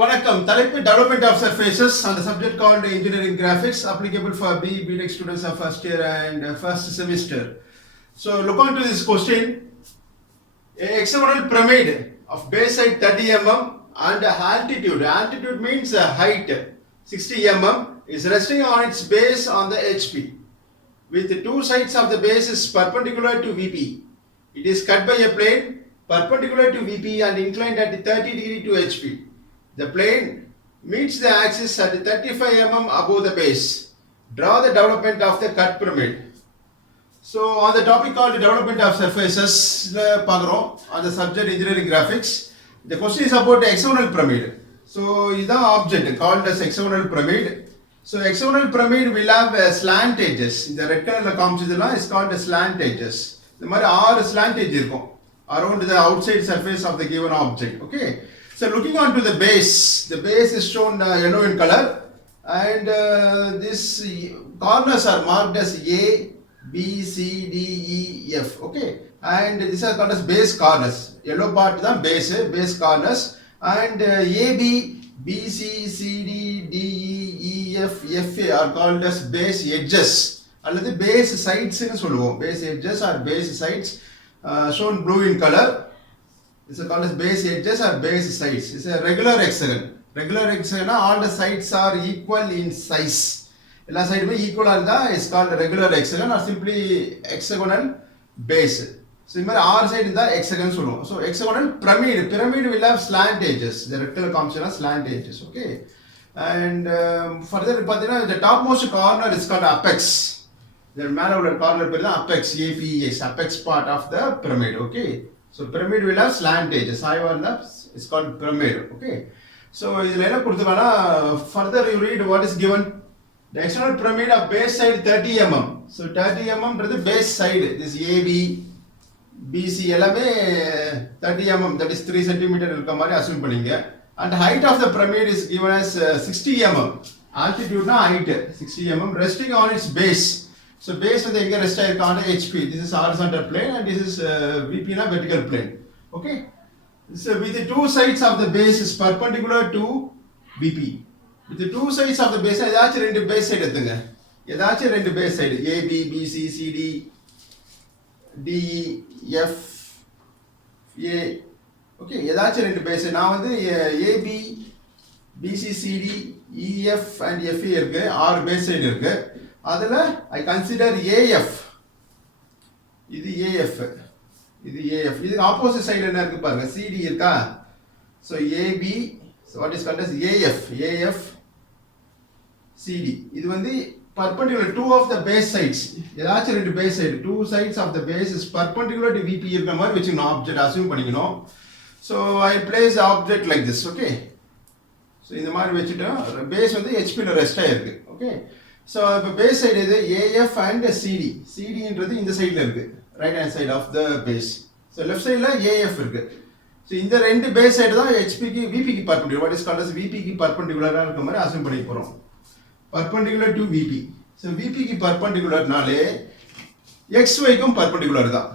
வணக்கம். தலைப்பு development of surfaces on the subject called engineering graphics applicable for B.Tech students of first year and first semester. So look on to this question. A hexagonal pyramid of base height 30 mm and altitude means height 60 mm is resting on its base on the HP with the two sides of the base is perpendicular to VP. It is cut by a plane perpendicular to VP and inclined at 30 degree to HP. The plane meets the axis at 35 mm above the base. Draw the development of the cut pyramid. So on the topic called development of surfaces, on the subject engineering graphics, the question is about the hexagonal pyramid. So is the object called as hexagonal pyramid. So hexagonal pyramid will have slant edges. The red color காமிச்சதெல்லாம் is called as slant edges. இந்த மாதிரி 6 slant edge இருக்கும் around the outside surface of the given object. Okay. So looking on to the base is shown yellow in color and this corners are marked as A, B, C, D, E, F. Okay, and these are called as base corners. Yellow part is base corners and A, B, B, C, C, D, D, E, F, F are called as base edges. அல்லது base sides னு சொல்லுவோம். Base edges or base sides shown blue in color. This is called as base edges or base sides. It's a regular hexagon. Regular hexagon, all the sides are equal in size. எல்லா சைடுமே ஈக்குவலாக இருந்தால் it's called regular hexagon or simply hexagonal base. So இந்த மாதிரி 6 side இருந்தால் hexagon சொல்லுவோம். So hexagonal pyramid will have slant edges. The rectangular காமிச்சனா slant edges. Okay. And further பார்த்தீங்கன்னா the topmost corner is called apex. The மேலே உள்ள கார்னர் பேர் தான் apex, APEX, apex part of the pyramid. Okay. So pyramid will have slant edges. It's called pyramid. Okay. So இதில் என்ன கொடுத்துருக்காங்கன்னா further you read what is given. The external pyramid of base side 30 mm. So 30 mm ன்றது base side. This AB, BC எல்லாமே 30 mm, that is 3 cm இருக்க மாதிரி assume பண்ணீங்க. And height of the pyramid is given as 60 mm. Altitude na height 60 mm resting on its base. So base வந்து எங்க ரெஸ்ட் ஆயிருக்கான HP. This is horizontal plane and this is VP na vertical plane. Okay. So with the two sides of the base is perpendicular to VP. With the two sides of the base ஏதாச்சும் ரெண்டு base side எடுத்துங்க. ஏதாச்சும் ரெண்டு base side AB, BC, CD, DE, F, A. Okay, ஏதாச்சும் ரெண்டு base side. நான் வந்து AB, BC, CD, EF and FA இருக்கு. 6 base side இருக்கு. அதில் I consider AF. இது AF. இதுக்கு ஆப்போசிட் சைடு என்ன இருக்கு பாருங்க, CD இருக்கா. So AB, so what is called as AF, CD. இது வந்து perpendicular two of the base sides. ஏதாச்சும் ரெண்டு base side, two sides of the base is perpendicular to VP இருக்க மாதிரி வச்சுக்கணும், ஆப்ஜெக்ட் அசியூம் பண்ணிக்கணும். So I place the object like this. Okay. So இந்த மாதிரி வச்சுட்டோம். பேஸ் வந்து HPல ரெஸ்ட் ஆயிருக்கு. Okay. So இப்போ பேஸ் சைடு இது AF and CD. CDன்றது இந்த சைடில் இருக்கு, right hand side of the base. So left சைடில் AF இருக்கு. ஸோ இந்த ரெண்டு பேஸ் சைடு தான் HPக்கு VPக்கு பர்பெண்டிகுலர். வாட் இஸ் கால்ட் அஸ் VPக்கு பர்பெண்டிகுலராக இருக்க மாதிரி அசூம் பண்ணி போகிறோம். Perpendicular to VP. ஸோ VPக்கு பர்பெண்டிகுலர்னாலே XYக்கும் பர்பெண்டிகுலர் தான்.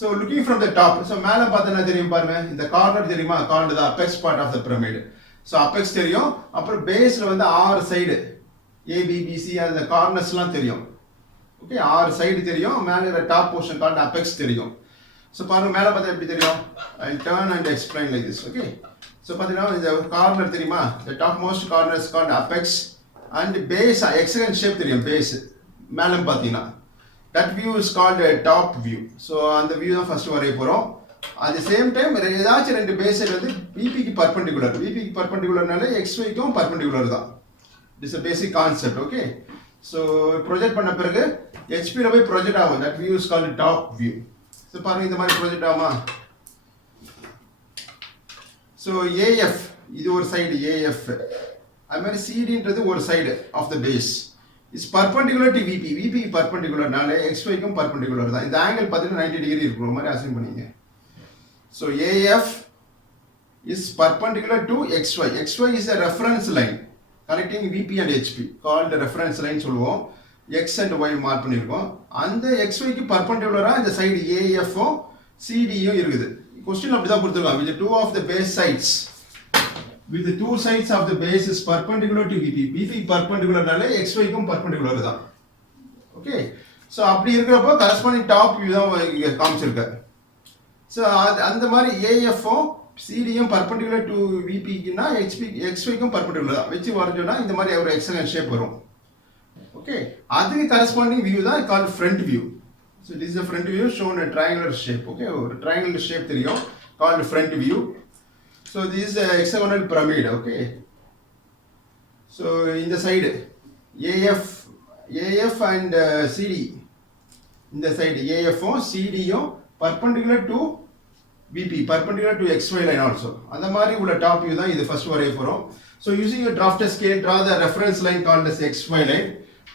So looking from the top. So மேலே பார்த்தோன்னா தெரியும் பாருங்க, இந்த கார்னர் தெரியுமா, called the apex part of the pyramid. So apex தெரியும். அப்புறம் பேஸில் வந்து 6 சைடு ABBC அந்த கார்னர்ஸ்லாம் தெரியும். ஓகே, 6 சைடு தெரியும். மேலே டாப் போர்ஷன் கால்ட் அபெக்ஸ் தெரியும். ஸோ பாருங்க மேலே பார்த்தா எப்படி தெரியும், I turn and explain like this. Okay. So பார்த்தீங்கன்னா இந்த கார்னர் தெரியுமா, the top most corners called apex and base hexagon shape தெரியும். பேஸ் மேலே பார்த்தீங்கன்னா that view is called top view. So அந்த வியூ தான் ஃபர்ஸ்ட் வரைய போகிறோம். அட் தி சேம் டைம் ஏதாச்சும் ரெண்டு பேஸ் சைடு வந்து VPக்கு பர்பெண்டிகுலர். VPக்கு பர்பெண்டிகுலர்னாலே XYக்கும் பர்பெண்டிகுலர் தான். This is a basic concept. Okay. So project பண்ண பிறகு HPல போய் project ஆகும். That view is called top view. So பாருங்க இந்த மாதிரி project ஆகுமா. So AF இது ஒரு சைடு AF. அது மாதிரி CDன்றது ஒரு side of the base. Is perpendicular to VP. VPக்கு பர்பெண்டிகுலர்னால XYக்கும் பர்பெண்டிகுலர் தான். இந்த ஆங்கிள் பார்த்தீங்கன்னா 90 டிகிரி இருக்கிற மாதிரி அசைன் பண்ணீங்க. So AF is perpendicular to XY. XY is a reference line connecting VP and HP called reference line சொல்லுவோம். X and Y மார்க் பண்ணியிருக்கோம். அந்த XYக்கு பர்பெண்டிகுலராக இந்த சைடு AFம் CDயும் இருக்குது. கொஸ்டின் அப்படி தான் கொடுத்துருக்காங்க. with two of the base sides with the two sides of the base is perpendicular to VP. VP perpendicular நாலே XY க்கும் perpendicular தான். Okay. So அப்படி இருக்கிறப்போ corresponding top view தான் காமிச்சிருக்க. So அந்த மாதிரி AF CDயும் perpendicular to VP க்குனா XY க்கும் perpendicular தான். வெச்சு வரைஞ்சோம்னா இந்த மாதிரி ஒரு hexagon shape வரும். Okay. அதுக்கு corresponding view தான் called front view. So this is the front view shown a triangular shape. Okay, ஒரு triangular shape தெரியும் called front view. So this is a hexagonal pyramid. Okay. So in the side AF and CD. In the side AF CD perpendicular to VP, perpendicular to XY line also. அந்த மாதிரி உள்ள top view தான் இது first வரைய போறோம். So using a drafted scale, draw the reference line called as XY line.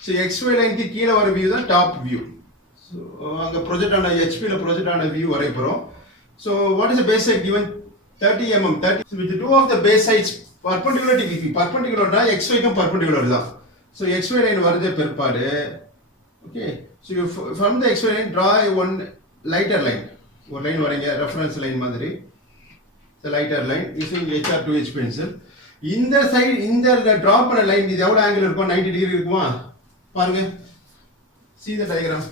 So XY line க்கு கீழ வர view தான் top view. So அங்க project ஆன HP ல project ஆன view வரைய போறோம். So what is the base side given 30 mm 30. So with the two of the base sides perpendicular to VP, perpendicular னா XY க்கும் perpendicular தான். So XY line வரைஞ்ச பிற்பாடு okay, so you from the XY line draw one lighter line. ஒரு லைன் வரைங்க reference line மாதிரி. So lighter line using HR2H pencil. இந்த சைடு இந்த டிரா பண்ண லைன் இது எவ்வளவு ஆங்கிள் இருக்கும் 90 டிகிரி இருக்குமா பாருங்க. see the diagram.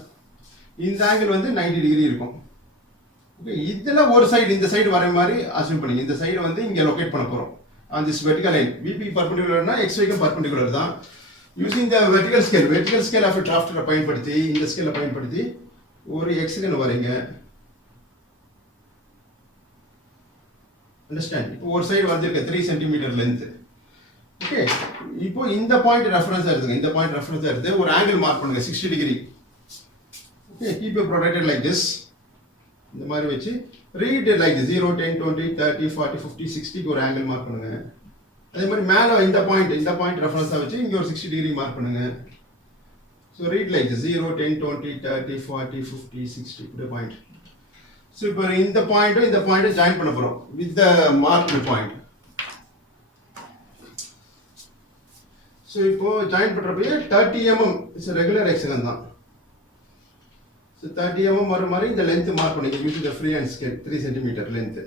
இந்த ஆங்கிள் வந்து 90 டிகிரி இருக்கும். ஓகே, இதுல ஒரு சைடு இந்த சைடு வர மாதிரி அஸ்யூம் பண்ணுங்க. இந்த சைடு வந்து இங்க லொகேட் பண்ண போறோம். on this vertical line VP perpendicular னா XY க்கு perpendicular தான். using the vertical scale of a drafter பயன்படுத்தி இந்த ஸ்கேலை பயன்படுத்தி ஒரு ஹெக்ஸாகன் வரைங்க. அண்டர்ஸ்டாண்ட்? இப்போ ஒரு சைடு வந்திருக்கு 3 cm லெந்த். ஓகே, இப்போ இந்த பாயிண்ட் ரெஃபரன்ஸ் எடுத்துங்க. இந்த பாயிண்ட் ரெஃபரன்ஸ் எடுத்து ஒரு ஆங்கிள் மார்க் பண்ணுங்க 60 degree. Okay, keep it protected like this. இந்த மாதிரி வச்சு ரீட் லைக் 0 10 20 30 40 50 60 க்கு ஒரு ஆங்கிள் மார்க் பண்ணுங்க. அதே மாதிரி மேல இந்த பாயிண்ட் ரெஃபரன்ஸா வச்சு இங்க ஒரு 60 டிகிரி மார்க் பண்ணுங்க. So read like 0 10 20 30 40 50 60 இப்படி பாயிண்ட். So இப்போ இந்த பாயிண்ட் ஜாயின் பண்ண போறோம் with the marked point. So இப்போ ஜாயின் பண்றப்ப 30 mm is a regular hexagon தான். So 30 mm வர மாதிரி இந்த லெந்த் மார்க் பண்ணிங்க using the free hand scale 3 cm length.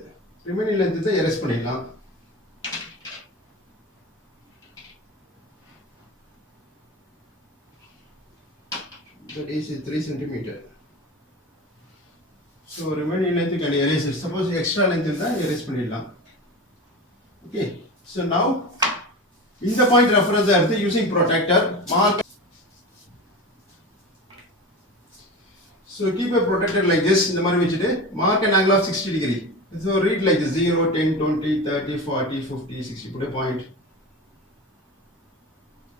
Remaining length தான் எரேஸ் பண்ணிடலாம். That is 3 cm. So remaining length can erase it. Suppose extra length is that erase பண்ணிடலாம். Okay. So now in the point reference are using protractor mark. So keep a protractor like this. இந்த மாதிரி வச்சிட்டு mark an angle of 60 degree. So read like 0 10 20 30 40 50 60 put a point.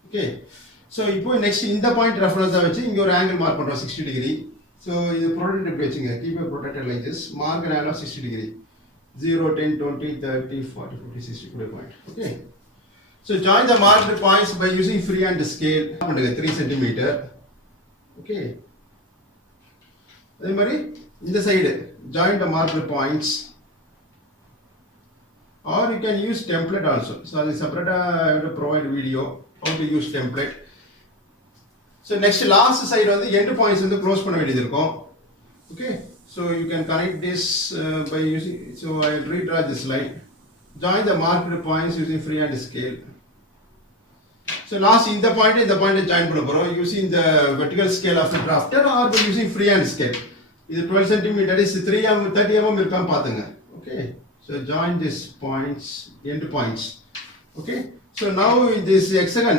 Okay. So இப்போ next இந்த பாயிண்ட் ரெஃபரன்ஸா வச்சு இங்க ஒரு ஆங்கிள் மார்க் பண்றோம் 60 டிகிரி. So இது ப்ரொடெக்ட் இப்படி வச்சுங்க. keep a protected like this. mark an angle of 60 degree. 0 10 20 30 40 50 60 put a point. Okay. So join the marked points by using free hand scale. பண்ணுங்க 3 cm. Okay. அதே மாதிரி இந்த side join the marked points. Or you can use template also. So I separate I have to provide video how to use template. So next last side வந்து end points வந்து close பண்ண வேண்டியது இருக்கும். Okay, so you can connect this by using, so I will redraw this line. Join the marked points using free hand scale. So last இந்த point join பண்ண போறோம் using the vertical scale of the drafter or by using free hand scale. இது 12 cm is 30 mm இருக்கான்னு பாத்துங்க. Okay, so join these points, end points. Okay, so now this hexagon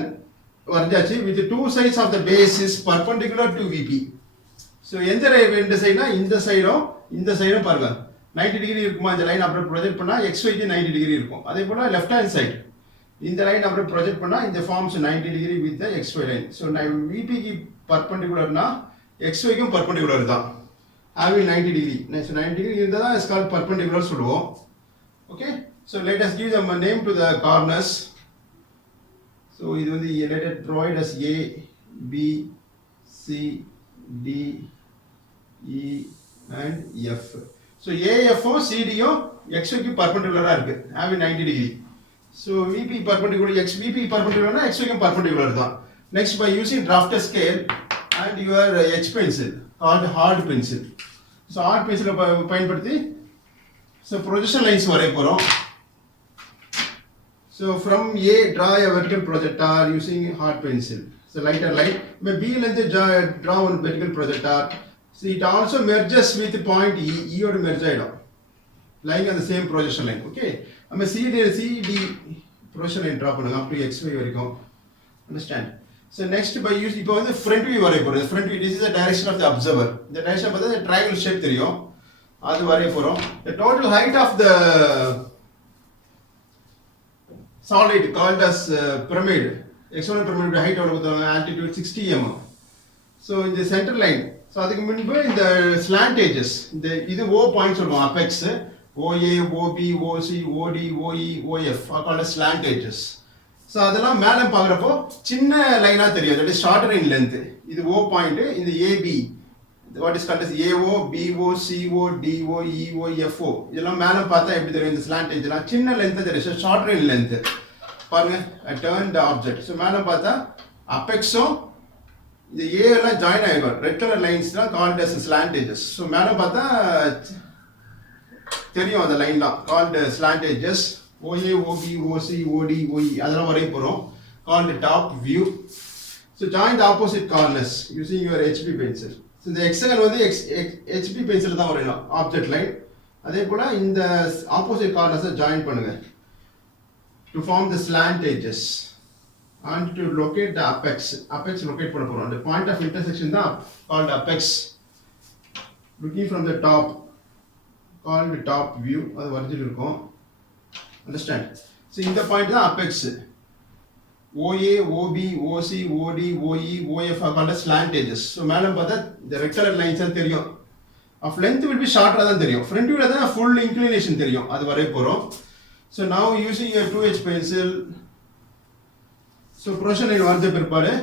வரைஞ்சாச்சு with the two sides of the base is perpendicular to VP. So எந்த ரெண்டு சைடுனா இந்த சைடும் பாருங்க 90 டிகிரி இருக்குமா. இந்த லைன் அப்படியே ப்ரொஜெக்ட் பண்ணா XY க்கு 90 டிகிரி இருக்கும். அதே போல லெஃப்ட் ஹேண்ட் சைடு இந்த லைன் அப்படியே ப்ரொஜெக்ட் பண்ணா இந்த forms 90 degree with the XY line. So VP க்கு perpendicularனா XY க்கும் perpendicular தான். having 90 degree. So 90 degree இருந்தா தான் is called perpendicular சொல்லுவோம். Okay, so let us give them a name to the corners. So இது வந்து let it provide as A B C D E and F. So AF ம் CD ம் XY க்கு perpendicular-ஆ இருக்கு having 90 degree. So VP perpendicular VP perpendicular னா XY க்கு perpendicular தான். Next by using drafter scale and your H pencil called hard pencil. So hard pencil பயன்படுத்தி so projection lines வரைய போறோம். So from A, draw a vertical projector using hard pencil. So lighter line. B draw one vertical projector. So it also merges with the point E. E or merge lying on the same projection line. Okay. CD projection line drop up to XY வரைக்கும். Understand? So next by use இப்போ வந்து front view வரைய போறோம். Front view, this is the direction of the observer. The direction பார்த்தா the triangle shape தெரியும். அது வரைய போறோம். The total height of the solid called as pyramid. External pyramid height எவ்வளவு altitude 60 mm. So in the center line. So அதுக்கு முன்பு இந்த slant edges. இந்த இது O point சொல்லுவோம் apex. OA, OB, OC, OD, OE, OF are called as slant edges. So அதெல்லாம் மேல பார்க்கறப்போ சின்ன லைனா தெரியும். That is shorter in length. இது O point, இந்த AB, what is called as AO, BO, CO, DO, EO, FO. இதெல்லாம் மேல பார்த்தா எப்படி தெரியும் இந்த slant edge எல்லாம் சின்ன length தெரியும். Shorter in length. பாருங்க, I turn the object. So மேல பார்த்தா apex-உம் இந்த A எல்லாம் join ஆயிடும். Red color lines தான் called as slant edges. So மேல பார்த்தா தெரியும் அந்த லைன்லாம் called slant edges. OA, OB, OC, OD, OE அதெல்லாம் வரைய போறோம். called top view. So join the opposite corners using your HB pencil. So இந்த hexagon வந்து HB pencil தான் வரையணும் object line. அதே போல இந்த opposite corners join பண்ணுங்க to form the slant edges and to locate the apex. Apex locate பண்ண போறோம். The point of intersection தான் called apex. Looking from the top called top view அது வரைஞ்சிட்டு இருக்கோம். Understand? So in the point தான் apex. OA, OB, OC, OD, OE, OF are called as slant edges. So மேல பார்த்தா the rectangular lines தான் தெரியும். Of length will be shorter தான் தெரியும். Front view தான் full inclination தெரியும். அது வரைய போறோம். So now using your 2H pencil. So projection line வரைஞ்ச பிற்பாடு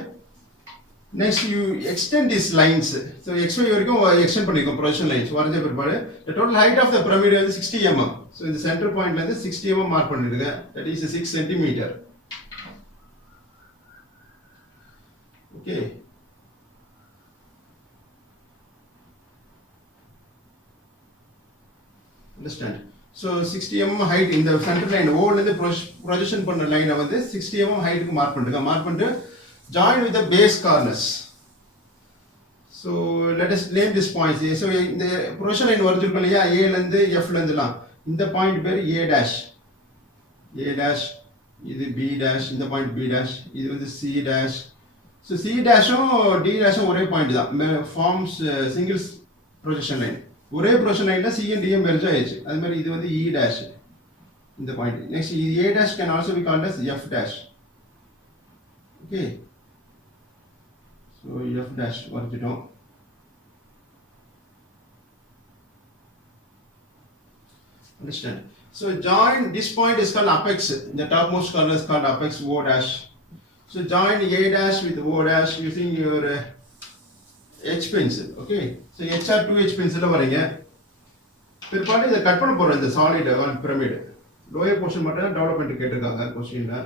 next you extend these lines. So XY வரைக்கும் extend பண்ணிருக்கோம் projection lines வரைஞ்ச பிற்பாடு the total height of the pyramid is 60 mm. So in the center point ல இருந்து 60 mm mark பண்ணிருங்க. That is 6 cm. Okay. Understand? So 60 mm height in the center line O ல இருந்து projection பண்ண லைனை வந்து 60 mm height க்கு மார்க் பண்ணுங்க. மார்க் பண்ணிட்டு join with the base corners. So let us name this point. So இந்த projection line வரைஞ்சிருக்கோம் இல்லையா A ல இருந்து F ல இருந்துலாம் இந்த பாயிண்ட் பேர் A dash. A dash இது B dash, இந்த பாயிண்ட் B dash, இது வந்து C dash. So C dashம் D dashம் ஒரே பாயிண்ட் தான். Forms single projection line. ஒரே projection lineல C and D merge ஆயிடுச்சு. அது மாதிரி இது வந்து E dash. இந்த point. Next A dash can also be called as F dash. Okay. So F dash வரைஞ்சிட்டோம். Understand? So join this point is called apex. The topmost corner is called apex O dash. So join A dash with O dash using your H pencil. Okay. So H or 2H pencil வரைங்க. பிற்பாடு இதை கட் பண்ண போறோம் இந்த solid pyramid. Lower portion மட்டும் டெவலப்மெண்ட் கேட்டிருக்காங்க क्वेश्चनல.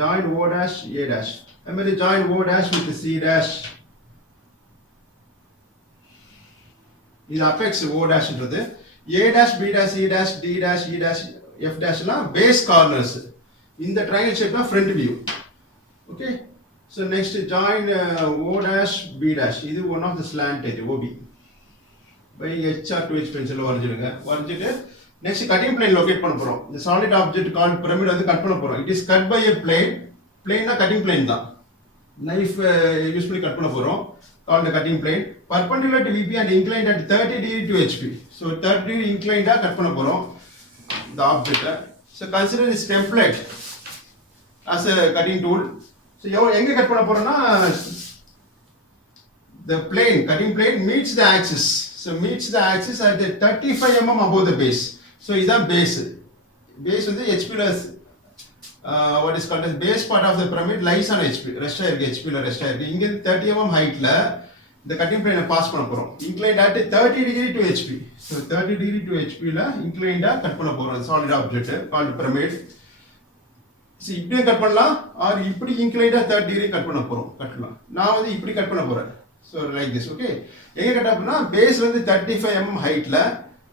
Join O dash A dash. And when you join O dash with the C dash. இது apex O dash ன்றது A dash, B dash, C dash, D dash, E dash, F dash எல்லாம் base corners. இந்த triangle shape தான் front view. Okay. So next join O dash, B dash. இது one of the slant edge OB. By H or 2H pencil வரைஞ்சிருங்க. வரைஞ்சிட்டு next cutting plane locate பண்ண போறோம். The solid object called pyramid வந்து கட் பண்ண போறோம். It is cut by a plane. Plane னா cutting plane தான். Knife யூஸ் பண்ணி கட் பண்ண போறோம். Called the cutting plane. Perpendicular to VP and inclined at 30 degree to HP. So 30 degree inclined cut பண்ண போறோம் the object. So consider this template as a cutting tool. So எங்க கட் பண்ண போறோம்னா the plane, cutting plane meets the axis. So meets the axis at the 35 mm above the base. So இதான் base. Base வந்து HP plus what is called as base part of the pyramid lies on HP. Rest ஆயிருக்கு HP ல rest ஆயிருக்கு. இங்க 30 mm heightல இந்த cutting plane pass பண்ண போறோம். Inclined at 30 degree to HP. So 30 degree to HP ல inclined கட் பண்ண போறோம் solid object called pyramid. So இப்படி கட் பண்ணலாம் or இப்படி inclined 30 degree கட் பண்ண போறோம். கட்டலாம். நான் வந்து இப்படி கட் பண்ண போறேன். So like this, okay. எங்க கட் பண்ணா பேஸ்ல இருந்து 35 mm heightல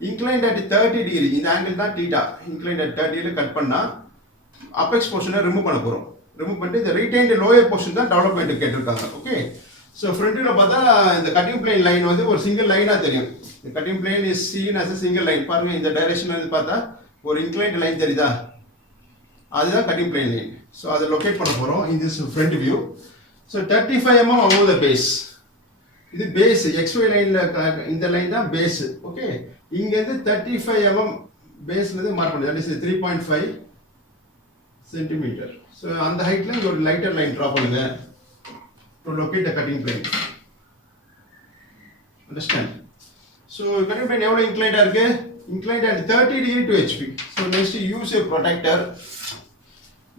inclined at 30 degree. இந்த angle தான் theta. Inclined at 30 degree cut பண்ணா அபெக்ஸ் போர்ஷனை ரிமூவ் பண்ண போகிறோம். ரிமூவ் பண்ணிட்டு இந்த ரீடைன்டு லோயர் போர்ஷன் தான் டெவலப்மெண்ட் கேட்டிருக்காங்க. ஓகே, ஸோ ஃப்ரண்ட்டில் பார்த்தா இந்த கட்டிங் பிளேன் லைன் வந்து ஒரு சிங்கிள் லைனாக தெரியும். இந்த cutting plane is seen as a single line. பாருங்கள், இந்த டைரக்ஷன் வந்து பார்த்தா ஒரு இன்க்ளைன்ட் லைன் தெரியுதா, அதுதான் கட்டிங் பிளேன் லைன். ஸோ அதை லொக்கேட் பண்ண போகிறோம் in this front view. So 35 mm above the base. இது பேஸ் XY லைனில் இந்த லைன் தான் பேஸ். ஓகே, இங்கேருந்து 35 mm பேஸ்லேருந்து மார்க் பண்ணுது. That is 3.5 centimetre. ஸோ அந்த ஹைட்டில் இங்கே ஒரு லைட்டர் லைன் ட்ரா பண்ணுங்க to locate the cutting plane. Understand? So cutting plane எவ்வளோ இன்க்ளைண்டாக இருக்கு? Inclined at 30 degree to HP. So next use a protector.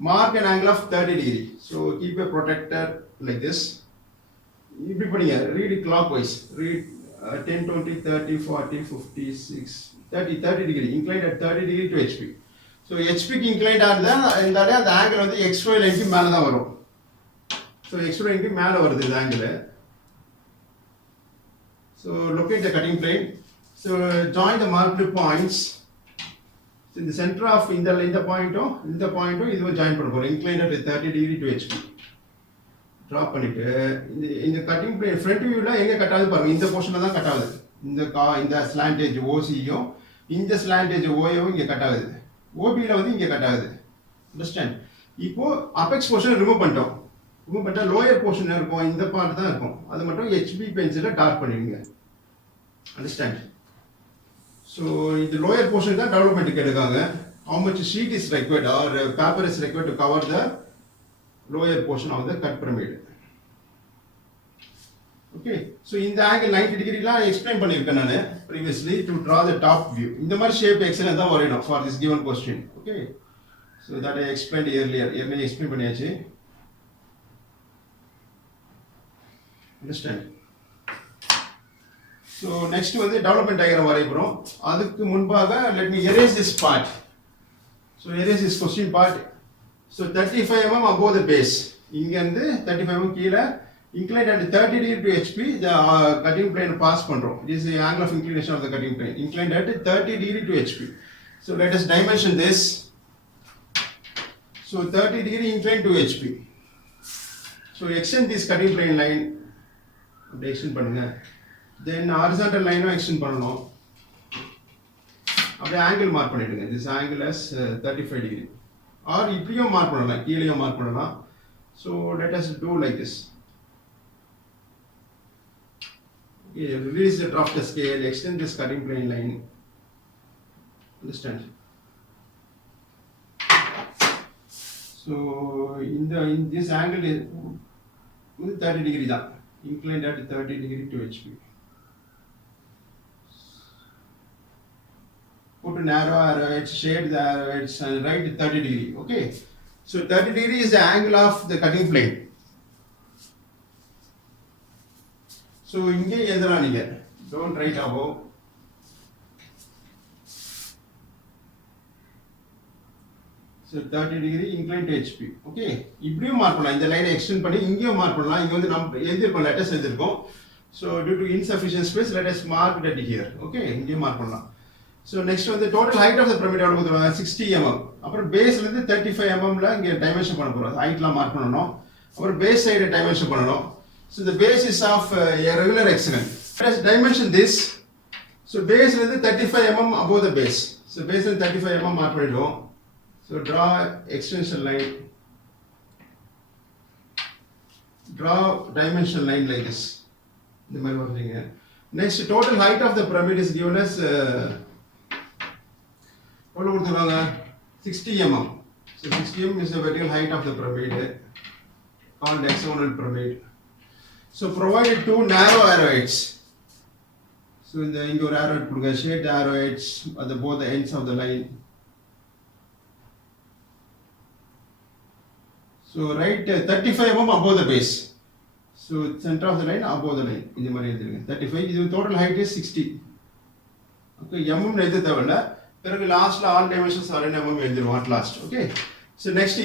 Mark an angle of 30 degree. So keep a protector like this. இப்படி பண்ணிங்க, read clockwise. Read 10, 20, 30, 40, 50, 6, 30 degree. Inclined at 30 degree to HP. So HPக்கு inclined இருந்தால் அந்த ஆங்கிள் வந்து XY லைனுக்கு மேலே தான் வரும். ஸோ XY லைனுக்கு மேலே வருது இந்த angle. So locate the cutting plane. So join the marked points. இந்த சென்டர் ஆஃப் இந்த பாயிண்ட்டும் இதுவும் ஜாயின் பண்ண போகிறோம். Inclined at 30 degree to HP draw பண்ணிட்டு இந்த கட்டிங் பிளேன் ஃப்ரண்ட் வியூவில் எங்கே கட் ஆகுது பாருங்கள். இந்த போர்ஷனில் தான் கட் ஆகுது. இந்த ஸ்லாண்டேஜ் ஓசியும் இந்த ஸ்லாண்டேஜ் ஓயும் இங்கே கட் ஆகுது. ஓபியில் வந்து இங்கே கட் ஆகுது. அண்டர்ஸ்டாண்ட்? இப்போது அபெக்ஸ் போர்ஷன் ரிமூவ் பண்ணிட்டோம். ரிமூவ் பண்ணிட்டா லோயர் போர்ஷன் இருக்கும், இந்த பார்ட் தான் இருக்கும். அது மட்டும் HB பென்சிலில் டார்க் பண்ணிடுங்க. அண்டர்ஸ்டாண்ட்? ஸோ இந்த லோயர் போர்ஷன் தான் டெவலப்மெண்ட்டுக்கு எடுக்காங்க. how much sheet is required or paper is required to cover the lower portion of the cut pyramid. Okay, so இந்த angle 90 degree லாம் எக்ஸ்பிளைன் பண்ணியிருக்கேன் நான் previously to draw the top view. இந்த மாதிரி ஷேப் எக்ஸல் தான் வரையணும் for this given question. Okay, so that I explained earlier. ஏற்கனவே எக்ஸ்பிளைன் பண்ணியாச்சு. Understand? So next வந்து டெவலப்மெண்ட் டயக்ராம் வரைய போகிறோம். அதுக்கு முன்பாக let me erase this part. So erase this question part. So 35 mm above the base. இங்கேருந்து 35 mm கீழே inclined at 30 degree to HP the cutting plane pass பண்ணுறோம். This is the angle of inclination of the cutting plane. Inclined at 30 degree to HP. So let us dimension this. So 30 degree inclined to HP. So extend this cutting plane line. அப்படி extend பண்ணுங்க. Then horizontal லைனும் extend பண்ணணும். அப்படியே angle mark பண்ணிடுங்க. This angle as 35 degree. Or இப்படியும் mark பண்ணலாம், கீழேயும் mark பண்ணலாம். So let us do like this. Okay, release the drop the scale, extend this cutting plane line. Understand? So in this angle is 30 degree தான். Inclined at 30 degree to HP. Put a narrow arrow edge, shade the arrow edge and write 30 degree. Okay, so 30 degree is the angle of the cutting plane. So இங்கே எழுதலாம் நீங்க, don't write above. So 30 degree inclined to HP. Okay, இப்படியும் mark பண்ணலாம். இந்த லைனை எக்ஸ்டெண்ட் பண்ணி இங்கேயும் மார்க் பண்ணலாம். இங்கே வந்து நம்ம எழுதிருக்கோம், லெட்டர்ஸ் எழுதிருக்கோம். So due to insufficient space, let us mark that here. Okay, இங்கேயும் மார்க் பண்ணலாம். So next வந்து total height of the pyramid எவ்வளவு கொடுத்துருவாங்க? 60 mm. அப்புறம் பேஸ்லேருந்து 35 mmல இங்கே டைமென்ஷன் பண்ண போகிறோம். ஹைட்லாம் மார்க் பண்ணணும். அப்புறம் பேஸ் சைடு டைமென்ஷன் பண்ணணும். So the base is of a regular hexagon. Let us dimension this. So பேஸ்லேருந்து 35 mm above the base. So பேஸ்லேருந்து 35 mm மார்க் பண்ணிடுவோம். So draw extension line. Draw dimension line like this. இந்த மாதிரி வரைங்க. Next, total height of the pyramid is given as எவ்வளோ கொடுத்துருவாங்க? 60 mm. So 60 mm is the vertical height of the pyramid called hexagonal pyramid. So provided two narrow arrowheads. So இங்க ஒரு arrowhead கொடுங்க. Shade the arrowheads at both the ends of the line. So write 35 mm above the base. So center of the line above the line. இந்த மாதிரி எழுதிருங்க. 35. இது total height is 60. Okay, mm எழுத தேவையில்லை. பிறகு லாஸ்ட்ல ஆல் டைமென்ஷன்ஸ் ஆல்ரெடி நம்ம எழுதிடுவோம் at last. Okay, so next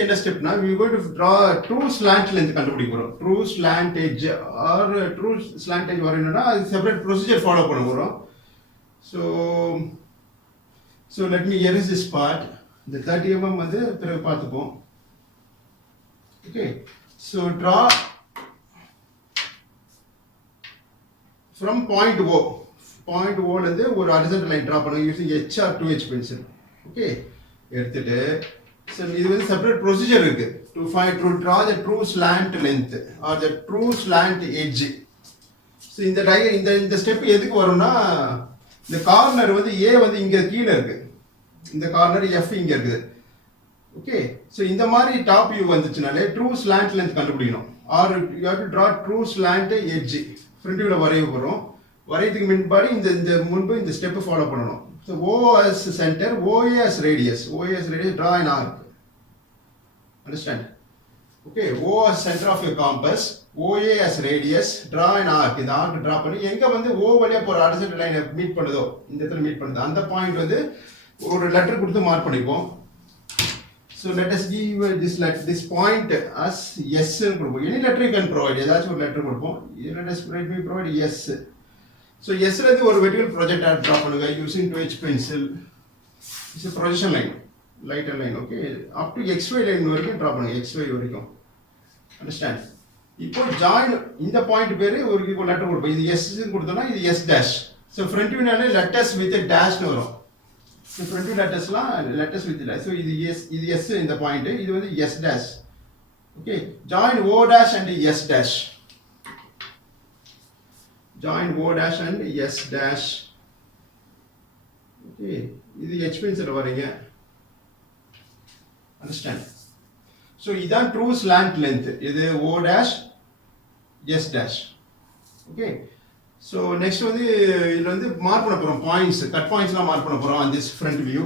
என்ன ஸ்டெப்னா we are going to draw true slant length கண்டுபிடிக்க போறோம். true slant edge or true slant edge வரணும்னா அது செப்பரேட் ப்ரொசீஜர் ஃபாலோ பண்ண போறோம். So let me erase this part. இந்த 30 mm வந்து பிறகு பார்த்துப்போம். Okay, so draw from point O. Point O ல இருந்து ஒரு horizontal line draw பண்ணுங்க using H or 2H pencil. Okay, எடுத்துட்டு so இது வந்து separate procedure இருக்கு to draw the true slant length or the true slant edge. So இந்த ஸ்டெப் எதுக்கு வரும்னா இந்த கார்னர் வந்து A வந்து இங்க கீழ இருக்கு, இந்த கார்னர் F இங்க இருக்குது. ஓகே, ஸோ இந்த மாதிரி டாப் வியூ வந்துச்சுனாலே ட்ரூ ஸ்லாண்ட் லென்த் கண்டுபிடிக்கணும். Or you have to draw true slant edge front வியூவில் வரைய போகிறோம். வரையதுக்கு முன்பாடி இந்த முன்பு இந்த ஸ்டெப்பை ஃபாலோ பண்ணணும். So OS center, OAS radius draw an arc. Understand? Okay, OS center of your compass, OAS radius, draw an arc. இந்த ஆர்க் ட்ரா பண்ணி எங்கே வந்து ஓ வழியாக போகிற ஹாரிசான்டல் லைனை மீட் பண்ணுதோ, இந்த இடத்துல மீட் பண்ணுதோ அந்த பாயிண்ட் வந்து ஒரு லெட்டர் கொடுத்து மார்க் பண்ணிப்போம். So let us give this point as yes. Any letter you can provide. ஏதாச்சும் ஒரு லெட்டர் கொடுப்போம். Let us provide yes. So yes ல இருந்து ஒரு vertical projector draw பண்ணுங்க using 2H pencil. It's a projection line, lighter line. Okay, up to XY line வரைக்கும் draw பண்ணுங்க, XY வரைக்கும். Understand? இப்போ join இந்த பாயிண்ட் பேரு ஒரு லெட்டர் கொடுப்போம். இது S ன்னு கொடுத்தோம்னா இது S dash. So front view நாலே letters with a dash னு வரும். So front view letters with dash. So இது S இந்த பாயிண்ட், இது வந்து S dash. Okay, join O dash and S dash. Join O dash and S dash. Okay, இது H pencil வரீங்க. Understand? So இதான் true slant length. இது O dash, S dash. Okay. So next வந்து இதுல வந்து மார்க் பண்ண போறோம் பாயிண்ட்ஸ், கட் பாயிண்ட்ஸ்லாம் மார்க் பண்ண போறோம் on this front view.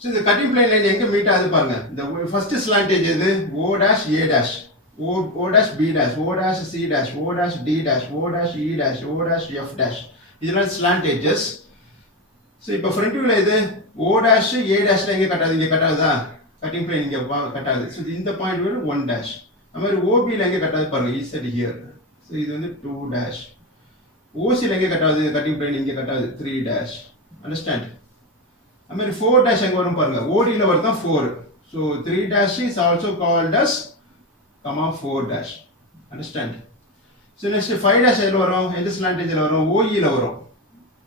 So இந்த கட்டிங் பிளேன் லைன் எங்க மீட் ஆகுது பாருங்க. இந்த ஃபர்ஸ்ட் ஸ்லாண்ட் எட்ஜ் எது? O dash A dash, O dash B dash, O dash C dash, O dash D dash, O dash E dash, O dash F dash. இதெல்லாம் slant edges. So இப்போ ஃப்ரண்ட் வியூல இது O dash A dashல எங்க கட் ஆகுது? இங்க கட் ஆகுதா? கட்டிங் பிளேன் இங்க கட் ஆகுது. So இந்த பாயிண்ட் வந்து 1 dash. அந்த மாதிரி OB ல எங்க கட் ஆகுது பாருங்க, is at here. So இது வந்து 2 dash. OC ல எங்க கட் ஆகுது? கட்டிங் பிளேன் இங்க கட் ஆகுது 3 dash. Understand? அந்த மாதிரி 4 dash எங்க வரும் பாருங்க, OD ல வருது 4. So 3 dash is also called as 4 dash. Understand? So next 5 dash எங்க வரும்? எந்த ஸ்லாண்ட் எட்ஜ்ல வரும்? OE ல வரும்.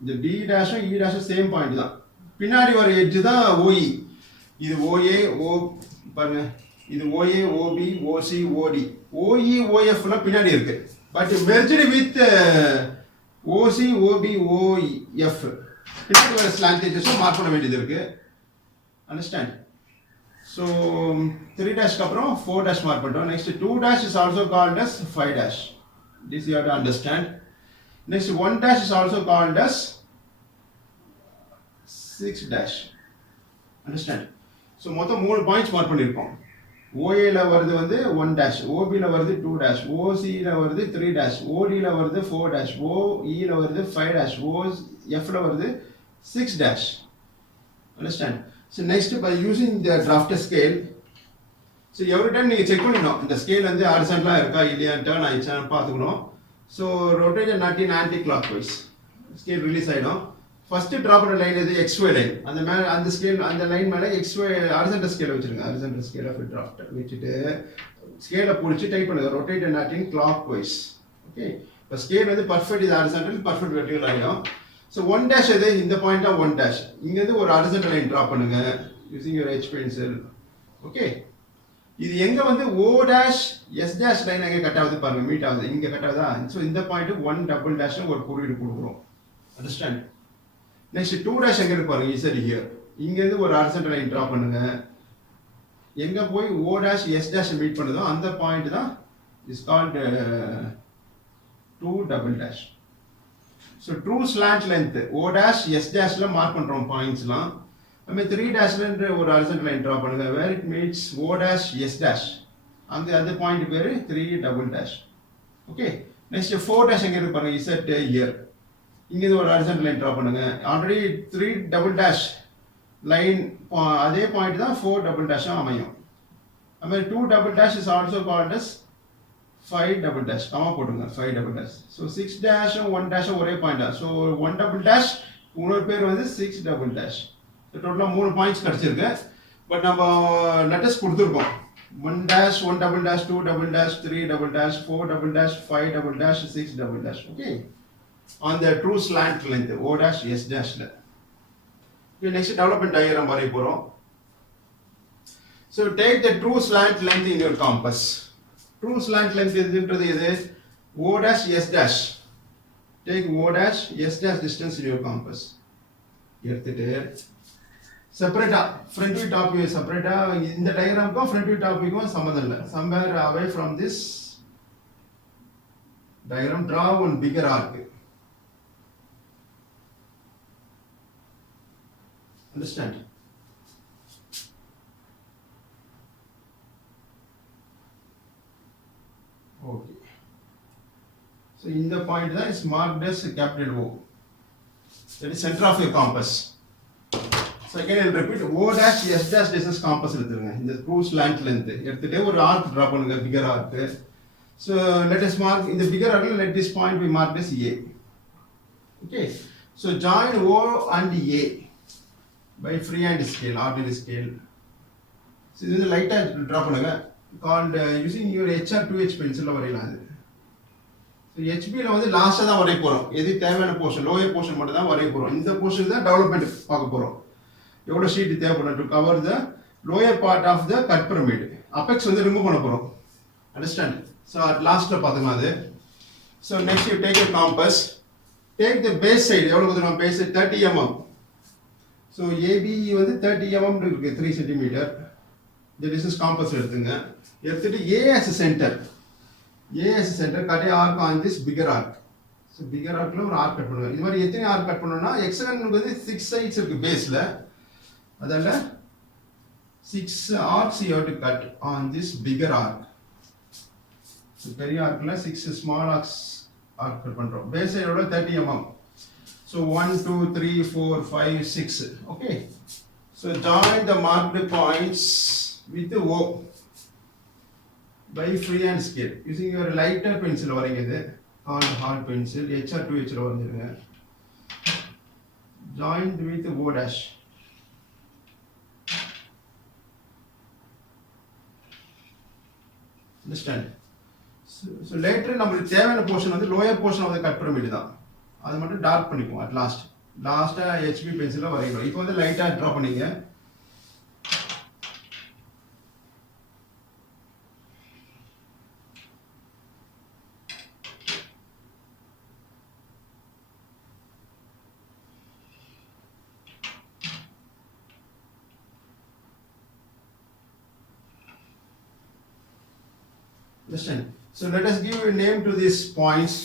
இந்த D dash E dash same point தான். பின்னாடி வர எட்ஜ் தான் OE. இது OA O பாருங்க, இது OA OB OC OD. OE OF ல பின்னாடி இருக்கு. But merged with OC OB OF. பின்னாடி வர ஸ்லாண்ட் எட்ஜஸும் மார்க் பண்ண வேண்டியது இருக்கு. Understand? So 3 dash க்கு அப்புறம் 4 dash மார்க் பண்ணிட்டோம். Next 2 dash is also called as 5 dash. This you have to understand. Next 1 dash is also called as 6 dash. Understand? So மொத்தம் 3 பாயிண்ட்ஸ் மார்க் பண்ணிருக்கோம். OA ல வருது வந்து 1 dash, OB ல வருது 2 dash, OC ல வருது 3 dash, OD ல வருது 4 dash, OE ல வருது 5 dash, OF ல வருது 6 dash. Understand? So next by using the drafter scale, so every time நீங்க செக் பண்ணணும் இந்த ஸ்கேல் வந்து ஹாரிசான்டலா இருக்கா இல்லையா டர்ன் ஆயிடுச்சான்னு பார்த்துக்கணும். So rotate the nut in anti-clockwise. Scale release ஆயிடும். ஃபர்ஸ்ட் டிராப் பண்ண லைன் எது? XY line. அந்த மேல அந்த ஸ்கேல் அந்த லைன் மேல XY ஹாரிசான்டல் ஸ்கேல் வச்சிருங்க. ஹாரிசான்டல் ஸ்கேல் ஆஃப் டிராஃப்டர் வச்சிட்டு ஸ்கேலை புடிச்சு டைட் பண்ணுங்க. rotate the nut in clockwise. Okay, இப்போ ஸ்கேல் வந்து பர்ஃபெக்ட் இது ஹாரிசான்டல், பர்ஃபெக்ட் வெர்டிகல் ஆயிடும். ஸோ 1 dash எது? இந்த பாயிண்டா 1 dash. இங்க இருந்து ஒரு ஹாரிசான்டல் லைன் டிராப் பண்ணுங்க using your H pencil. Okay, இது எங்க வந்து O dash S dash line எங்க கட் ஆகுது பாருங்க, மீட் ஆகுது, இங்க கட் ஆகுதா? ஸோ இந்த பாயிண்ட் 1 டபுள் டேஷ் ஒரு குறியீடு கொடுக்குறோம். அண்டர்ஸ்டாண்ட்? நெக்ஸ்ட் 2 dash எங்க இருக்கு பாருங்க, இஸ் ஹியர். இங்க இருந்து ஒரு ஹாரிசான்டல் லைன் டிரா பண்ணுங்க. எங்க போய் O dash S dash meet பண்ணுதோ அந்த பாயிண்ட் தான் is called 2 double dash. So true slant length O dash S dashல மார்க் பண்றோம் பாயிண்ட்ஸ்லாம். நம்ம 3 dashலன்ற ஒரு ஹாரிசான்டல் லைன் டிரா பண்ணுங்க. Where it meets O dash S dash, அங்க அந்த பாயிண்ட் பேரு 3 double dash. Okay, next 4 dash எங்க இருக்கு பாருங்க, இஸ் அட் ஹியர். இங்க இருந்து ஒரு ஹாரிசான்டல் லைன் டிரா பண்ணுங்க. ஆல்ரெடி 3 டபுள் டேஷ் லைன் அதே பாயிண்ட் தான் 4 டபுள் டேஷா அமையும். அது மாதிரி 2 double dash is also called as 5 double dash. Comma போட்டுங்க 5 டபுள் டேஷ். ஸோ 6 டேஷும் 1 டேஷும் ஒரே பாயிண்ட் தான். ஸோ 1 டபுள் டேஷ் இன்னொரு பேர் வந்து 6 டபுள் டேஷ். டோட்டலாக 3 பாயிண்ட்ஸ் கிடச்சிருக்கு. பட் நம்ம லெட்டர்ஸ் கொடுத்துருக்கோம். 1 dash, 1 double dash, 2 double dash, 3 double dash, 4 double dash, 5 double dash, 6 double dash. Okay. On the true slant length, O dash, S dash. Okay, next development diagram வரைய போறோம். So take the true slant length in your compass. True slant length இதுன்றது எது? O dash, S dash. Take O dash, S dash distance in your compass. எடுத்துட்டு செப்பரேட்டா front view top view செப்பரேட்டா இந்த டயக்ராமுக்கும் front view top வியூக்கும் சம்மந்தம் இல்லை. somewhere away from this diagram draw one bigger arc. Understand? Okay. So in the point that is marked as capital O. That is center of your compass. So again I'll repeat, O dash S dash distance compass எடுத்துருங்க. இந்த true slant length எடுத்துட்டு ஒரு arc draw பண்ணுங்க, bigger arc. So let us mark in the bigger arc, let this point be marked as A. Okay. So join O and A by freehand scale, ordinary scale. So this is light draw பண்ணுங்க. Called using your HR 2H pencil வரையலாம் அது. So HB ல வந்து லாஸ்டா தான் வரைய போறோம். எது தேவையான போர்ஷன், லோயர் போர்ஷன் மட்டும் தான் வரைய போறோம். இந்த போர்ஷன் தான் டெவலப்மென்ட் பார்க்க போறோம். எவ்வளோ ஷீட் தேவைப்படும் to cover the lower part of the cut pyramid. Apex வந்து ரிமூவ் பண்ண போகிறோம். அண்டர்ஸ்டாண்ட்? ஸோ அட் லாஸ்ட்டில் பார்த்துக்கலாம் அது. So next you take you compass, take the base side. எவ்வளோ கொடுத்துருவோம்? Base side 30 mm. So AB வந்து 30 mm இருக்குது, 3 சென்டிமீட்டர். இந்த டிஸ்டன்ஸ் காம்பஸ் எடுத்துங்க. எடுத்துட்டு AS centre, AS centre cut arc on this bigger arc. So bigger ஆர்க்கில் ஒரு ஆர்க் கட் பண்ணுவாங்க. இது மாதிரி எத்தனை ஆர்க் கட் பண்ணணும்னா எக்ஸகனுக்கு வந்து 6 சைட்ஸ் இருக்குது பேஸில். அதால 6 arcs you have to cut on this bigger arc. So பெரிய ஆர்க்ல 6 small arcs கட் பண்றோம். பேஸ் சைடோட 30 mm. So 1 2 3 4 5 6. Okay. So join the marked points with the O by freehand scale using your lighter pencil வரைங்க. இது called hard pencil, HR 2H ல வரைஞ்சிருங்க. Joined with O dash. Understand? So later நம்மளுக்கு தேவையான portion வந்து lower portion of the cut pyramid தான். அது மட்டும் டார்க் பண்ணிக்குவோம் அட் லாஸ்டா HB பென்சிலில் வரையணும். இப்போ வந்து லைட்டாக ட்ரா பண்ணிங்க. Understand? So let us give a name to these points.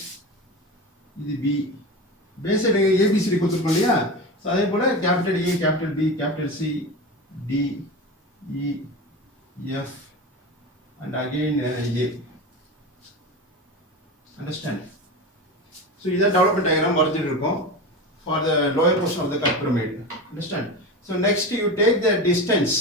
இது B. பேஸ் ABCD கொடுத்துருக்கோம் இல்லையா? ஸோ அதே போல் capital A, capital B, capital C, D, E, F and again A. Understand? So இதான் டெவலப்மெண்ட் டயக்ராம் வரைஞ்சிட்டு இருக்கோம் for the lower portion of the cut pyramid. Understand? So next you take the distance.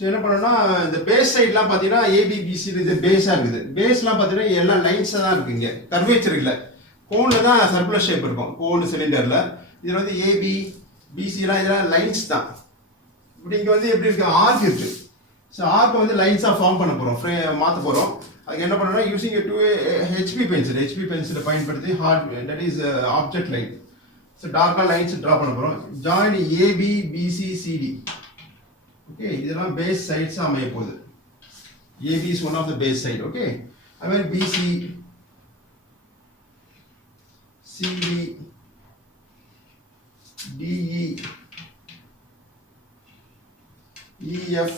So என்ன பண்ணோம்னா இந்த பேஸ் சைட்லாம் பார்த்தீங்கன்னா ஏபிபிசி இது பேஸாக இருக்குது. பேஸ்லாம் பார்த்தீங்கன்னா எல்லாம் லைன்ஸாக தான் இருக்குது. இங்கே கர்வேச்சர் இல்லை, கோனில் தான் சர்க்குலர் ஷேப் இருக்கும். கோன் சிலிண்டரில் இதில் வந்து ஏபி பிசிலாம் இதெல்லாம் லைன்ஸ் தான். இப்படி இங்கே வந்து எப்படி இருக்குது? ஆர்க் இருக்குது. ஸோ ஆர்க்கை வந்து லைன்ஸாக ஃபார்ம் பண்ண போகிறோம், மாற்ற போகிறோம். அதுக்கு என்ன பண்ணோம்னா யூசிங் டூ ஹெச்பி பென்சிலை பயன்படுத்தி hard that is object line. So டார்க்காக லைன்ஸ் ட்ரா பண்ண போகிறோம். Join AB BC CD. Okay, இதெல்லாம் பேஸ் சைட்ஸ் அமைய போகுது. AB is one of the base side. Okay, I mean BC, CD, DE, EF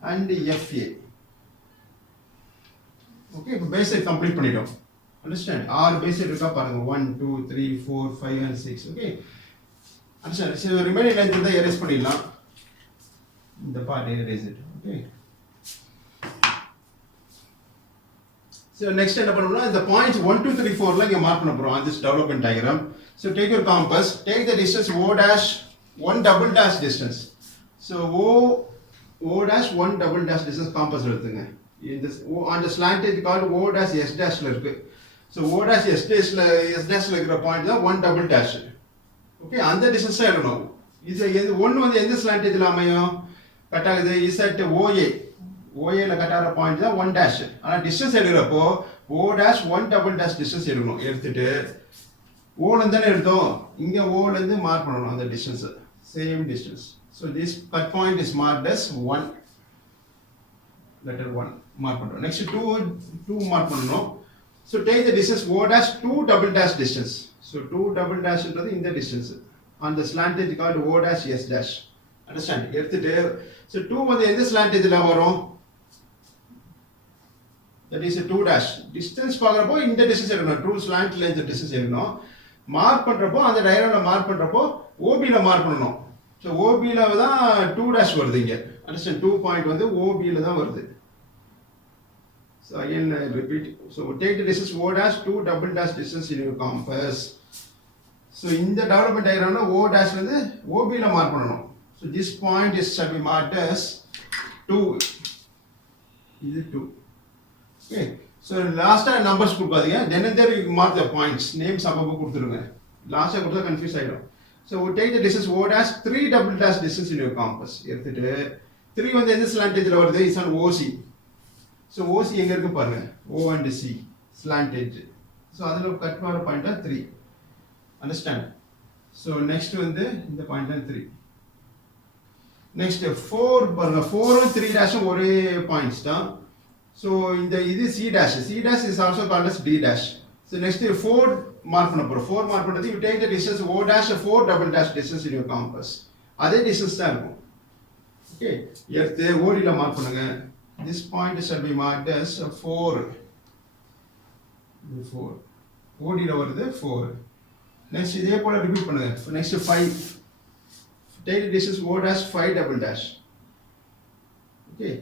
and FA. Okay, இப்போ base side complete பண்ணிட்டோம். அண்டர்ஸ்டாண்ட்? 6 base side இருக்கா பாருங்க. 1 2 3 4 5 and 6. Okay, understand? சரி, remaining length இருந்தால் எரேஸ் பண்ணிடலாம். இந்த part erase it. Okay, so next என்ன பண்ணனும்னா இந்த பாயிண்ட்ஸ் 1 2 3 4 ல இங்க மார்க் பண்ண போறோம் on this development diagram. So take your compass, take the distance O dash 1 double dash distance. So O dash 1 double dash distance compass எடுத்துங்க. In this on the slant is called O dash S dash ல இருக்கு. So O dash S dash இருக்கிற பாயிண்ட் தான் 1 double dash. Okay, அந்த டிஸ்டன்ஸ் தான் எடுக்கணும். இது ஒன்று வந்து எந்த ஸ்லாண்டேஜில் அமையும் கட் ஆகுது? Is at OA. ஓஏல கட் ஆகிற பாயிண்ட் தான் 1 டேஷ். ஆனால் டிஸ்டன்ஸ் எடுக்கிறப்போ O dash 1 double dash distance எடுக்கணும். எடுத்துட்டு ஓலேருந்து தானே எடுத்தோம், இங்கே ஓலேருந்து மார்க் பண்ணணும் அந்த டிஸ்டன்ஸு, same distance. So this cut point is marked as 1, letter 1 mark பண்ணுறோம். நெக்ஸ்ட் 2 மார்க் பண்ணணும். So take the distance O dash 2 double dash distance. So 2 double டேஷ்ன்றது இந்த டிஸ்டன்ஸ் அந்த slant edge called O dash S dash. Understand? எடுத்துட்டு so 2 வந்து எந்த ஸ்லாண்டேஜில் வரும்? That is 2 dash. டிஸ்டன்ஸ் பார்க்குறப்போ இந்த டிஸ்டன்ஸ் எடுக்கணும், 2 ஸ்லாண்ட்ல இந்த டிஸ்டன்ஸ் எடுக்கணும். மார்க் பண்ணுறப்போ அந்த டயக்ராமில் மார்க் பண்ணுறப்போ ஓபியில் மார்க் பண்ணணும். ஸோ ஓபியில் தான் 2 dash வருது இங்கே. அண்டர்ஸ்டாண்ட்? 2 பாயிண்ட் வந்து ஓபியில் தான் வருது. So again I repeat. So take the distance O dash 2 double dash distance in your compass. So இந்த டெவலப்மெண்ட் டயக்ராமில் O dash வந்து ஓபியில் மார்க் பண்ணணும். So this point is shall be marked as 2. இது 2. ஓகே, ஸோ லாஸ்ட்டாக நம்பர்ஸ் கொடுக்காதீங்க. Then you mark the points, names அப்பப்போ கொடுத்துருங்க. லாஸ்ட்டாக கொடுத்தா கன்ஃபியூஸ் ஆகிடும். So take the distance O dash 3 double dash distance in your compass. எடுத்துட்டு 3 வந்து எந்த ஸ்லாண்டேஜில் வருது? Is on OC. So OC எங்கே இருக்கு பாருங்க, O and C slant edge. So அதில் கட் பண்ணுற பாயிண்ட் தான் 3. அண்டர்ஸ்டாண்ட்? ஸோ நெக்ஸ்ட் வந்து இந்த பாயிண்ட் தான் 3. நெக்ஸ்ட் 4 பாருங்க, 4ம் 3 டேஷும் ஒரே பாயிண்ட்ஸ் தான். ஸோ இந்த இது C dash. C dash is also called as D dash. So next 4 mark பண்ண போகிறோம். 4 மார்க் பண்ணுறது you take the distance O dash 4 double dash distance in your compass. அதே டிஸ்டன்ஸ் தான் இருக்கும். ஓகே, எடுத்து ஓடியில் மார்க் பண்ணுங்க. This point shall be marked as 4. 4 ஓடியில் வருது 4. நெக்ஸ்ட் இதே போல் ரிப்பீட் பண்ணுங்க. Next 5. Take the distance O dash 5 double dash. Okay,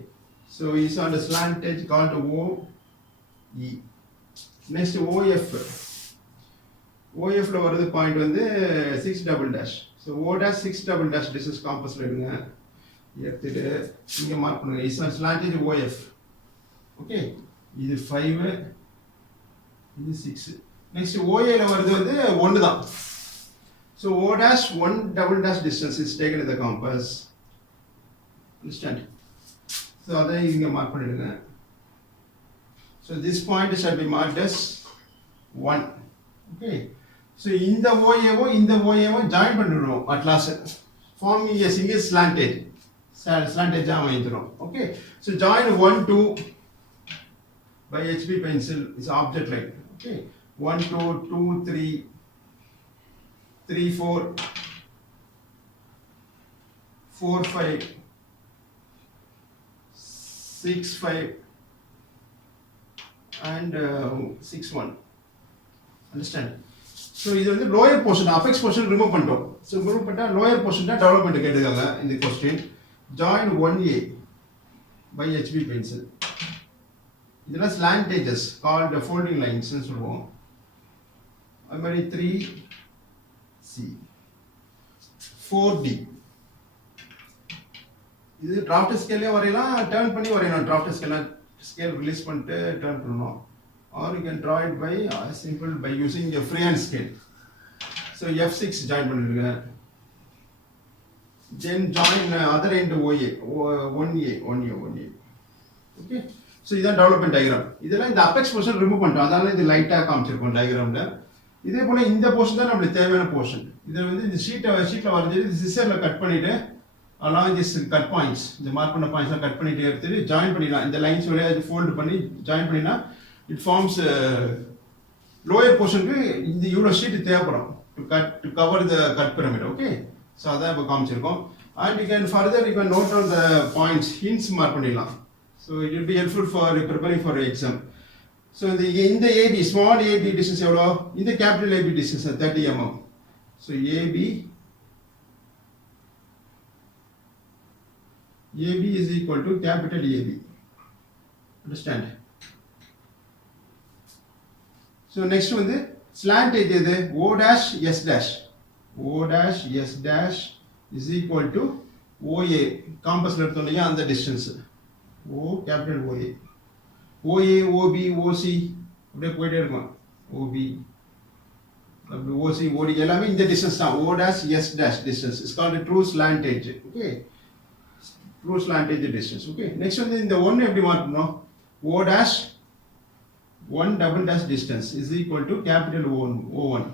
so is on the slant edge called OE. Next OF. OF ல வரது பாயிண்ட் வந்து 6 double dash. So O dash 6 double dash distance compassல எடுங்க. எடுத்துட்டு இங்க மார்க் பண்ணுங்க. is on slant edge OF. Okay, இது 5, இது 6. நெக்ஸ்ட் OA ல வரது வந்து 1 தான். So O dash 1 double dash distance is taken in the compass. Understand? So அதை இங்க மார்க் பண்ணிடுங்க. So this point shall be marked as 1. Okay. So இந்த OA-வும் இந்த OA-வும் ஜாயின் பண்ணிடுவோம் at last, forming a single slant edge. Slant edge அமைந்துரும். Okay. So join 1 2 by HB pencil is object line. Okay. 1 2 2 3 3 4 4 5 6 5 and 6 1. Understand? So இது வந்து lower portion, apex portion remove பண்ணிட்டோம். So remove பண்ணிட்டா lower portion தான் development கேட்டிருக்காங்க இந்த question. Join 1A by HB pencil. இதெல்லாம் slant edges called folding lines ன்னு சொல்லுவோம். அது மாதிரி 3C 4D. இது டிராஃப்ட் ஸ்கேல்லே வரையலாம், டர்ன் பண்ணி வரையணும். டிராஃப்ட் ஸ்கேல் ரிலீஸ் பண்ணிட்டு டர்ன் பண்ணணும். Or you can draw it by simple by using a freehand scale. So F6 join பண்ணிடுங்க. Then join other end OA 1A. Okay. So இதான் டெவலப்மெண்ட் டயக்ராம். இதெல்லாம் இந்த அபெக்ஸ் போர்ஷன் ரிமூவ் பண்ணிட்டோம், அதனால இது லைட்டாக காமிச்சிருக்கோம் டயக்ராமில். இதே போல் இந்த போர்ஷன் தான் நம்மளுக்கு தேவையான போர்ஷன். இதை வந்து இந்த ஷீட்டில் வரைஞ்சி சிசரில் கட் பண்ணிவிட்டு அலாங் திஸ் கட் பாயிண்ட்ஸ், இந்த மார்க் பண்ண பாயிண்ட்ஸ்லாம் கட் பண்ணிட்டு எடுத்துட்டு ஜாயின் பண்ணிடலாம். இந்த லைன்ஸ் வழியாக ஃபோல்டு பண்ணி ஜாயின் பண்ணினா இட் ஃபார்ம்ஸ் லோயர் போர்ஷனுக்கு இந்த இவ்வளோ ஷீட் தேவைப்படும் to cover the cut pyramid. Okay, so அதான் இப்போ காமிச்சிருக்கோம். And you can further you can note on the points, hints mark பண்ணிடலாம். So it will be helpful for preparing for exam. So இந்த AB small AB distance எவ்வளோ? இந்த capital AB distance 30 mm. So AB is equal to capital AB. Understand? So next வந்து slant edge எது? O dash S dash. O dash S dash is equal to OA. காம்பஸ்ல எடுத்தோம் இல்லையா அந்த distance. O capital OA. OA, OB, OC அப்படியே போயிட்டே இருக்கும். OB, OC, OD எல்லாமே இந்த distance தான். O dash S dash distance is called a true slant edge. Okay, true slant edge distance. Okay, next வந்து இந்த 1 எப்படி மாற்றணும்? O dash 1 double dash distance is equal to capital O1.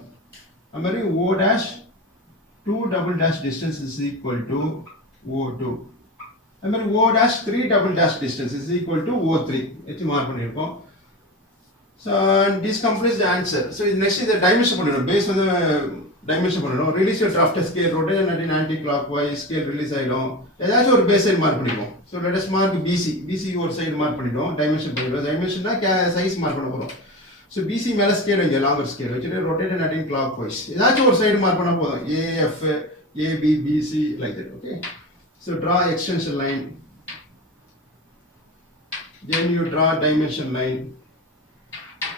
அது மாதிரி O dash 2 double dash distance is equal to O2. அது மாதிரி O dash 3 double dash distance is equal to O3. வச்சு மார்க் பண்ணியிருக்கோம். So this completes the answer. So next is the dimension பண்ணிடும். Base வந்து dimension பண்ணிடும். Release your draft scale, rotate and anti-clockwise, scale release ஆயிடும். ஏதாச்சும் ஒரு base side மார்க் பண்ணிப்போம். So let us mark BC. BC ஒரு side மார்க் பண்ணிடும். Dimension பண்ணிடும். Dimensionனா size மார்க் பண்ண போறோம். So BC மேல scale வைங்க, longer scale வச்சுட்டு rotate and anti-clockwise. ஏதாச்சும் ஒரு side மார்க் பண்ணா போதும். AF, AB, BC like that. Okay. So draw extension line. Then you draw dimension line.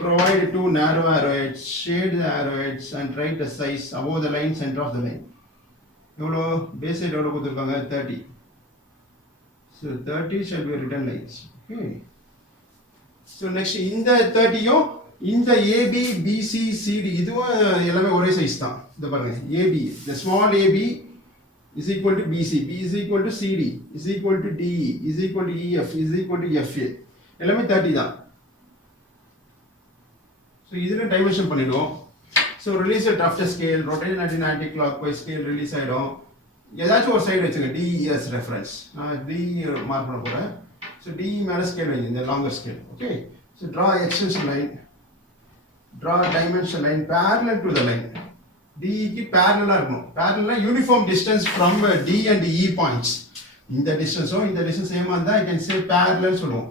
Provide two narrow arrowheads, shade the arrowheads and write the size above the line, center of the line. எவ்வளோ base side எவ்வளோ கொடுத்துருக்காங்க 30. So 30 shall be written like this. Okay. So next இந்த 30யும் இந்த AB, BC, CD இதுவும் எல்லாமே ஒரே சைஸ் தான். இத பாருங்க AB, the small AB is equal to BC, B is equal to CD, is equal to DE, is equal to EF, is equal to FA. எல்லாமே 30 தான். So இதில் dimension பண்ணிடுவோம். So release your draft scale, rotate and anti-clockwise scale release ஆயிடும். ஏதாச்சும் ஒரு சைடு வச்சுங்க DES reference. நான் DE mark பண்ண போறேன். So DE மேல scale வைங்க, இந்த longer scale. Okay. So draw extension line, draw dimension line parallel to the line. DE க்கு parallel இருக்கணும். Parallel uniform distance from D and E points. இந்த டிஸ்டன்ஸும் இந்த டிஸ்டன்ஸ் சேமா இருந்தா I can say parallel சொல்லுவோம்.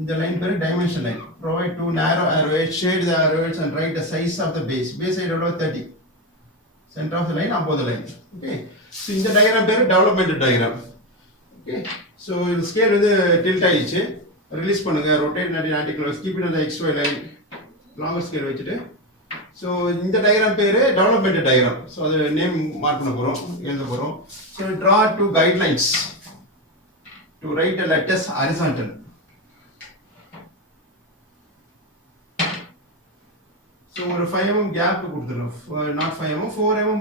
இந்த லைன் பேரு dimension line. Provide two narrow arrowheads, shade the arrowheads and write the size of the base. Base side எவ்வளோ 30. Center of the line, above the line. Okay. So இந்த diagram பேரு development diagram. Okay. So இந்த scale வந்து tilt ஆயிடுச்சு. Release பண்ணுங்க, rotate 90 keep it on the XY line. Longer scale வச்சுட்டு. So இந்த diagram பேரு development diagram. So அது name மார்க் பண்ண போறோம், எழுத போறோம். So draw two guidelines to write a lattice horizontal. So ஒரு 5 mm gap கொடுத்துறோம். Not 5 mm, 4 mm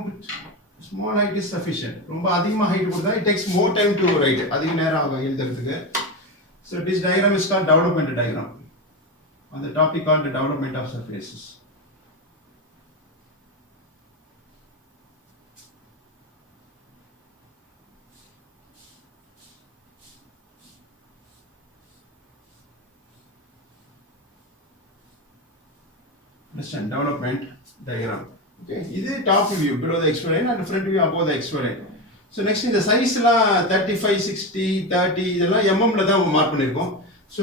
small height is sufficient. ரொம்ப அதிகமா height கொடுத்தா it takes more time to write. அதிக நேரம் ஆகும் எழுதுறதுக்கு. So this diagram is called development diagram. On the topic called the development of surfaces. Understand development diagram. Okay, this is top view below the XY line and front view above the XY line. So next in the size la 35, 60, 30 இதெல்லாம் mm ல தான் மார்க் பண்ணிருக்கோம். So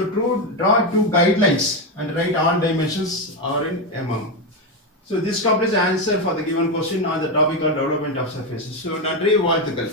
draw two guidelines and write all dimensions are in mm. So this completes the answer for the given question on the topic of development of surfaces. So நன்றி, வாழ்த்துக்கள்.